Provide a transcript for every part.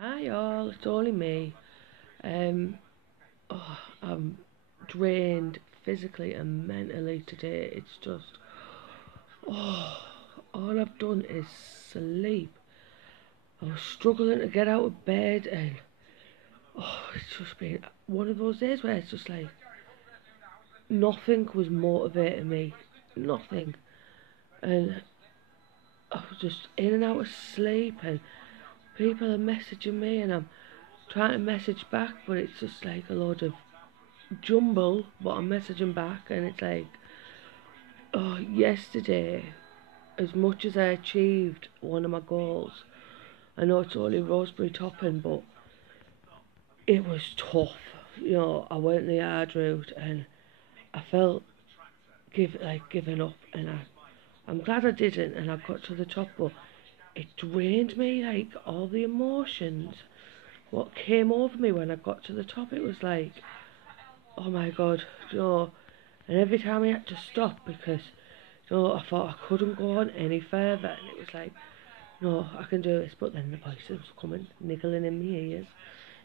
Hi all, it's only me. Um, I'm drained physically and mentally today. It's just, oh, all I've done is sleep. I was struggling to get out of bed, and it's just been one of those days where it's just like nothing was motivating me, nothing, and I was just in and out of sleep, and people are messaging me, and I'm trying to message back, but it's just like a load of jumble, but I'm messaging back, and it's like, yesterday, as much as I achieved one of my goals, I know it's only rosemary topping, but it was tough. I went the hard route, and I felt giving up, and I'm glad I didn't, and I got to the top, but it drained me, like all the emotions. What came over me when I got to the top, it was like, oh my god, and every time I had to stop because I thought I couldn't go on any further, and it was like, no, I can do this, but then the voices were coming, niggling in my ears.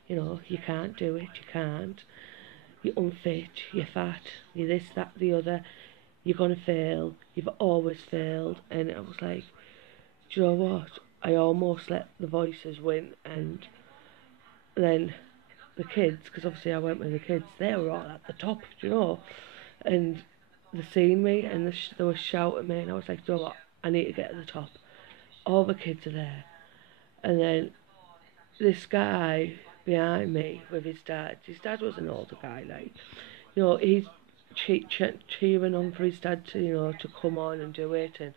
You can't do it, you can't. You're unfit, you're fat, you're this, that, the other. You're gonna fail. You've always failed, and I was like, do you know what? I almost let the voices win, and then the kids, because obviously I went with the kids, they were all at the top, and they seen me, and they were shouting at me, and I was like, do you know what? I need to get to the top. All the kids are there, and then this guy behind me with his dad. His dad was an older guy, like, he's cheering on for his dad to, to come on and do it, and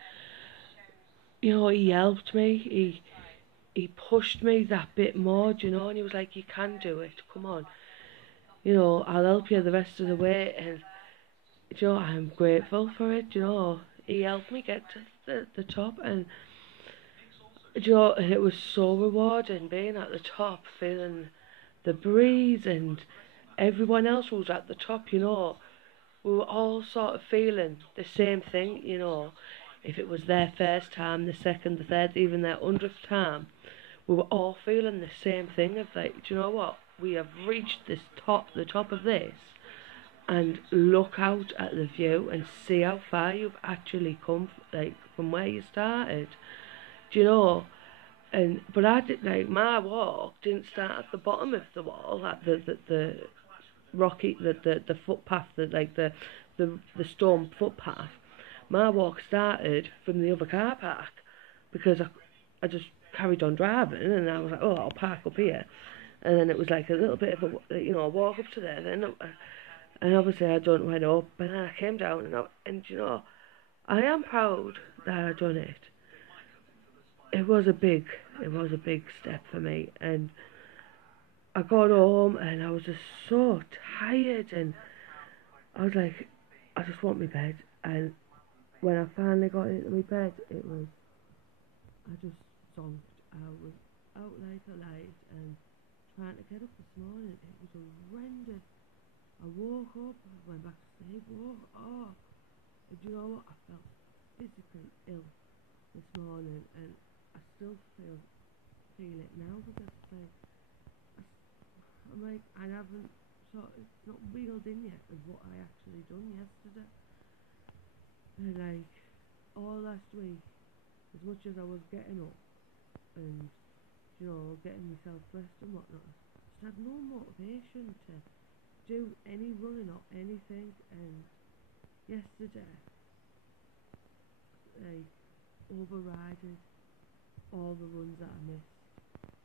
he helped me. He pushed me that bit more, and he was like, "You can do it. Come on. I'll help you the rest of the way." And I'm grateful for it. He helped me get to the top, and and it was so rewarding being at the top, feeling the breeze, and everyone else was at the top. We were all sort of feeling the same thing. If it was their first time, the second, the third, even their 100th time, we were all feeling the same thing of like, do you know what? We have reached the top of this, and look out at the view and see how far you've actually come, like from where you started. Do you know? And but I did like my walk didn't start at the bottom of the wall, at the rocky the footpath, the stone footpath. My walk started from the other car park because I just carried on driving, and I was like, oh, I'll park up here, and then it was like a little bit of a walk up to there, and obviously I done went up, and then I came down, and I am proud that I done it. It was a big step for me, and I got home, and I was just so tired, and I was like, I just want my bed. And when I finally got into my bed, I just zonked. I was out like a light, and trying to get up this morning, it was horrendous. I woke up, I went back to sleep, and you know what? I felt physically ill this morning, and I still feel it now, because it's like, I'm like, I haven't, it's not reeled in yet of what I actually done yesterday. And like, all last week, as much as I was getting up and, getting myself dressed and whatnot, I just had no motivation to do any running or anything. And yesterday, I overrided all the runs that I missed.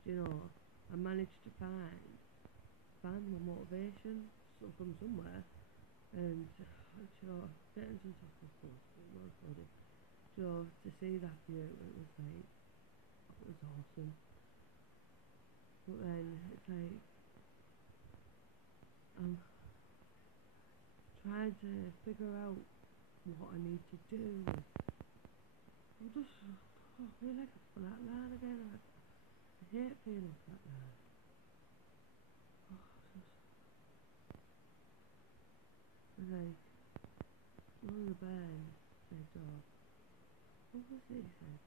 I managed to find my motivation from somewhere, and getting to the top of course, it was funny. To see that view, it was awesome. But then it's like, I'm trying to figure out what I need to do. I'm just, I feel like a flat line again. I hate feeling flat line. Like, one of the band said, what was it he said?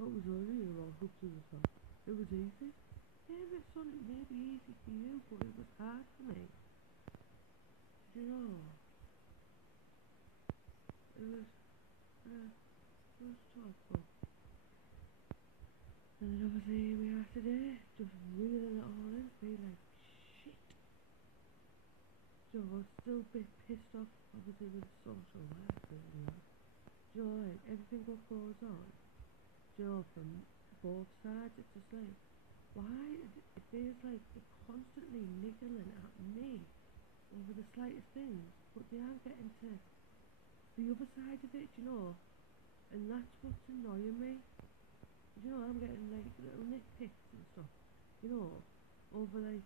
Oh, it was only a walk up to the top. It was easy. favourite Sunday may be easy for you, but it was hard for me. You know, it was tough, but and then obviously here we are today, just reeling it all in, feeling like shit. So I was still a bit pissed off, obviously with social work, you know. Do you know, like everything what goes on, do you know, from both sides, it's just like, why? It feels like they're constantly niggling at me over the slightest things, but they aren't getting to the other side of it, you know, and that's what's annoying me. You know, I'm getting like little nitpicks and stuff, you know, over like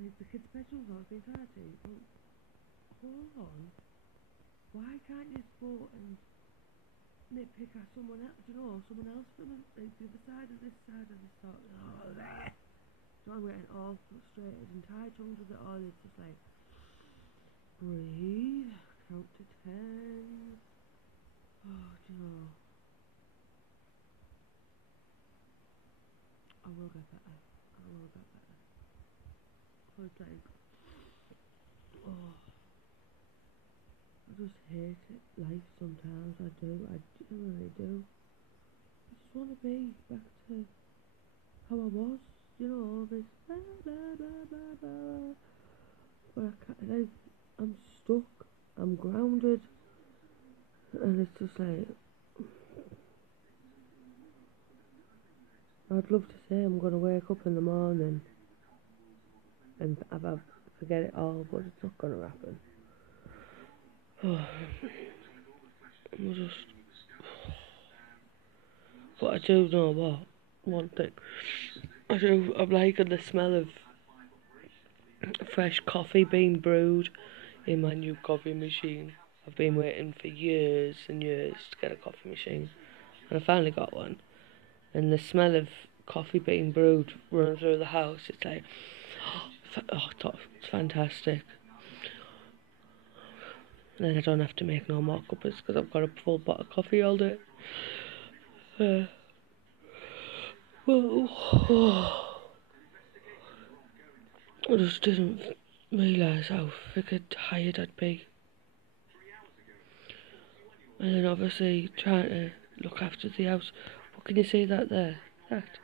the kids' bedrooms I've been dirty. Well, hold on, why can't you just go and nitpick at someone else, you know, someone else from like the other side of this sort of there. So I'm getting all frustrated and tired tongued with it all. It's just like, breathe, count to 10. Oh, do you know, I will get better. I will get better. Cause like, oh, I just hate it. Life sometimes. I do. I really do. I just want to be back to how I was. You know, all this blah blah blah blah blah. But I can't. Like, I'm stuck. I'm grounded, and it's just like, I'd love to say I'm gonna wake up in the morning and forget it all, but it's not gonna happen. I'm just, but I do know one thing. I'm liking the smell of fresh coffee being brewed in my new coffee machine. I've been waiting for years and years to get a coffee machine, and I finally got one. And the smell of coffee being brewed running through the house, it's like, it's fantastic. And then I don't have to make no more cuppas because I've got a full pot of coffee all day. I just didn't realise how freaking tired I'd be. And then obviously trying to look after the house. What can you see that there? That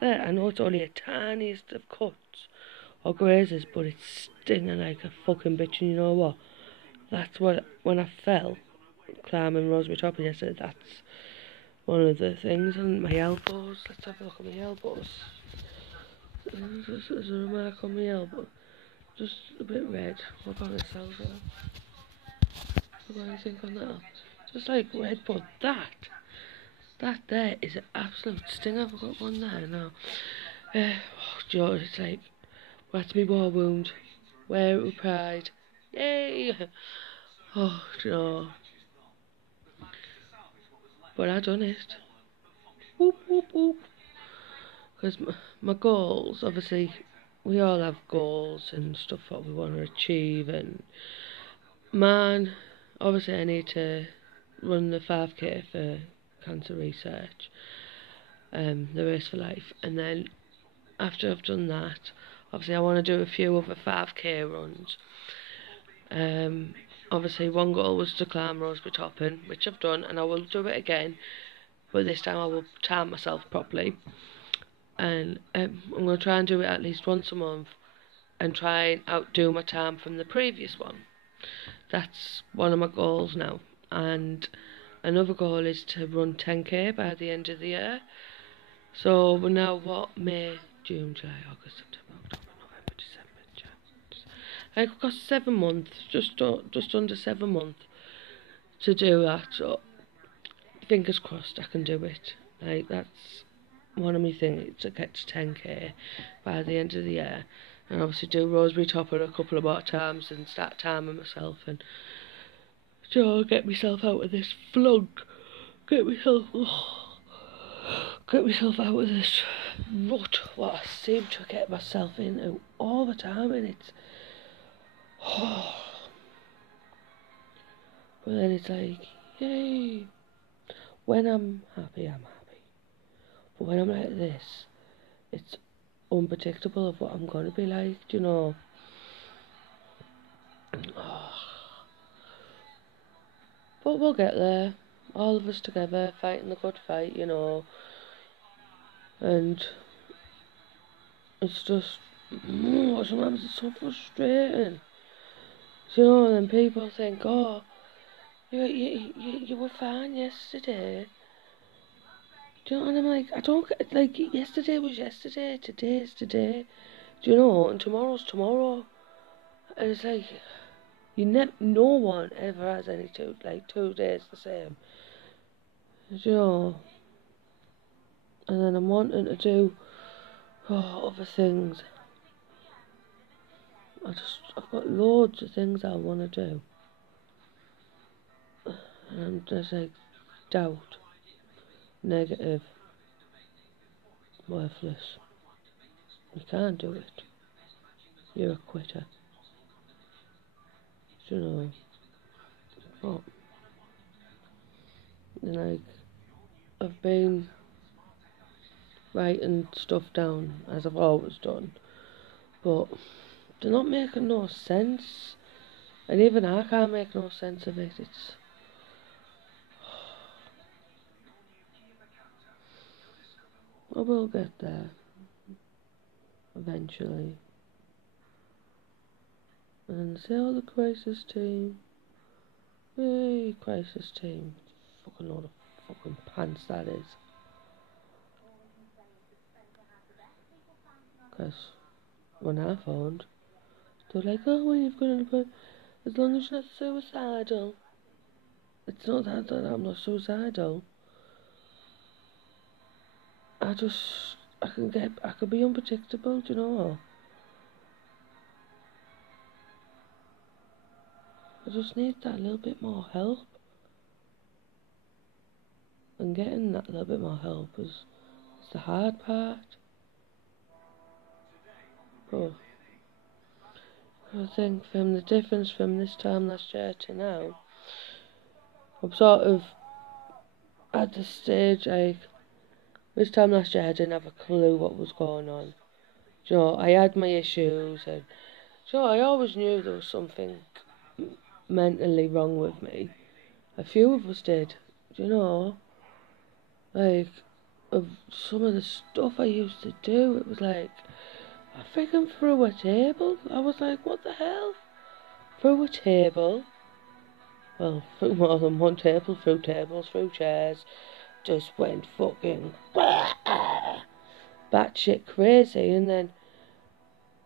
there. I know it's only a tiniest of cuts or grazes, but it's stinging like a fucking bitch. And you know what? That's what, when I fell climbing Rosemary Top yesterday, that's one of the things. And my elbows. Let's have a look at my elbows. There's a remark on my elbow. Just a bit red. What about myself? What do you think on that? Just like red, but that there is an absolute stinger. I've got one there now. Joe, it's like, that's me war wound. Wear it with pride. Yay! Oh, Joe. But I done it. Whoop, whoop, whoop. Because my goals, obviously, we all have goals and stuff that we want to achieve. And man, obviously I need to run the 5k for cancer research, the Race for Life, and then after I've done that, obviously I want to do a few other 5k runs. Obviously one goal was to climb Rosemary Topping, which I've done, and I will do it again, but this time I will time myself properly, and I'm going to try and do it at least once a month and try and outdo my time from the previous one. That's one of my goals now. And another goal is to run 10k by the end of the year. So we're now May, June, July, August, September, October, November, December, January. I've got 7 months, just under 7 months to do that. So fingers crossed I can do it. Like, that's one of my things, to get to 10k by the end of the year. And obviously do Rosemary Topper a couple of more times and start timing myself and get myself out of this flunk. Get myself out of this rut what I seem to get myself into all the time, and it's but then it's like, yay. When I'm happy, I'm happy. But when I'm like this, it's unpredictable of what I'm going to be like, do you know. But we'll get there, all of us together, fighting the good fight, you know. And it's just, sometimes it's so frustrating. You know, and people think, oh, you were fine yesterday. Do you know? And I'm like, I don't, like, yesterday was yesterday, today's today. Do you know? And tomorrow's tomorrow. And it's like, no one ever has any 2 days the same. Do you know? And then I'm wanting to do other things. I've got loads of things I want to do. And I'm just like, doubt, negative, worthless. You can't do it. You're a quitter. Do you know? But, like, I've been writing stuff down, as I've always done, but they're not making no sense. And even I can't make no sense of it. I will get there. Eventually. And then say, oh, the crisis team. Yay, crisis team. Fucking load of fucking pants that is. Because when I phoned, they were like, oh, well, you've got to put, as long as you're not suicidal. It's not that I'm not suicidal. I could be unpredictable, do you know? I just need that little bit more help. And getting that little bit more help is the hard part. But I think from the difference from this time last year to now, I'm sort of at the stage, like, this time last year I didn't have a clue what was going on. You know, I had my issues, and you know, I always knew there was something mentally wrong with me. A few of us did, you know, like, of some of the stuff I used to do, it was like, I freaking threw a table. I was like, what the hell? Threw a table. Well, threw more than one table, threw tables, threw chairs. Just went fucking batshit crazy. And then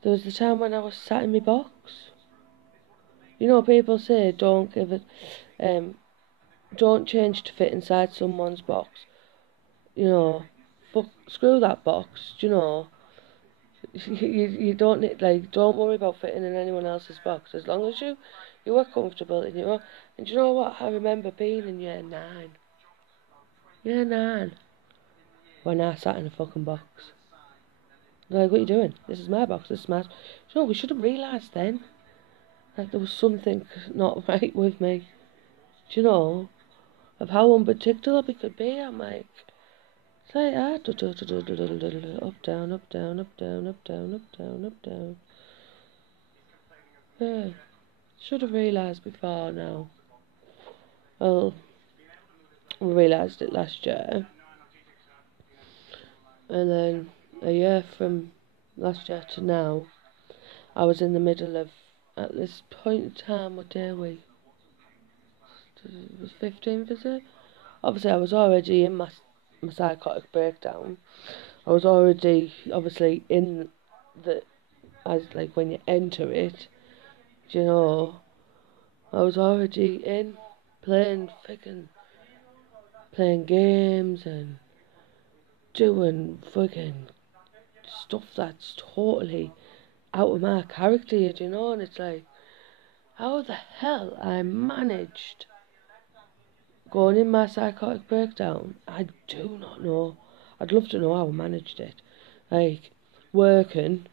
there was the time when I was sat in my box. You know, people say don't give it, don't change to fit inside someone's box. You know, screw that box. You know, you don't need, like, don't worry about fitting in anyone else's box as long as you are comfortable in your own. And you know what? I remember being in year 9. Year 9. When I sat in a fucking box. They're like, what are you doing? This is my box, this is my... You know, we should have realised then that there was something not right with me. Do you know? Of how unpredictable we could be. I'm like... It's like, up, down, up, down, up, down, up, down, up, down, up, down. Yeah. Should have realised before now. Well, we realised it last year. And then a year from last year to now, I was in the middle of, at this point in time, what day are we? It was 15th, is it? Obviously, I was already in my psychotic breakdown. I was already, obviously, in the, as like when you enter it, you know, I was already in playing games and doing fucking stuff that's totally out of my character, you know, and it's like, how the hell I managed going in my psychotic breakdown, I do not know. I'd love to know how I managed it. Like, working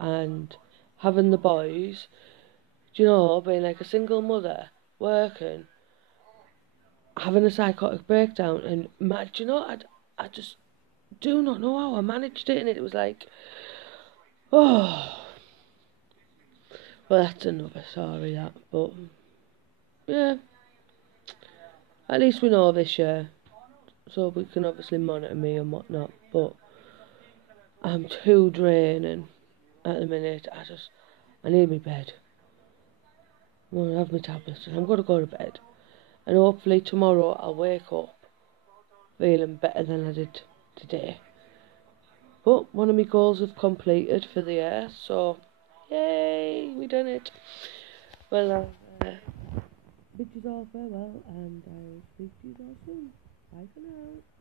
and having the boys, do you know, being like a single mother, working, having a psychotic breakdown, and do you know, I just do not know how I managed it, and it was like, oh. Well, that's another story, that. But, yeah. At least we know this year. So we can obviously monitor me and whatnot. But I'm too draining at the minute. I need my bed. I'm going to have my tablets and I'm going to go to bed. And hopefully tomorrow I'll wake up feeling better than I did today. But one of my goals have completed for the year, so yay, we done it. Well, bid you all farewell, and I'll speak to you all soon. Bye for now.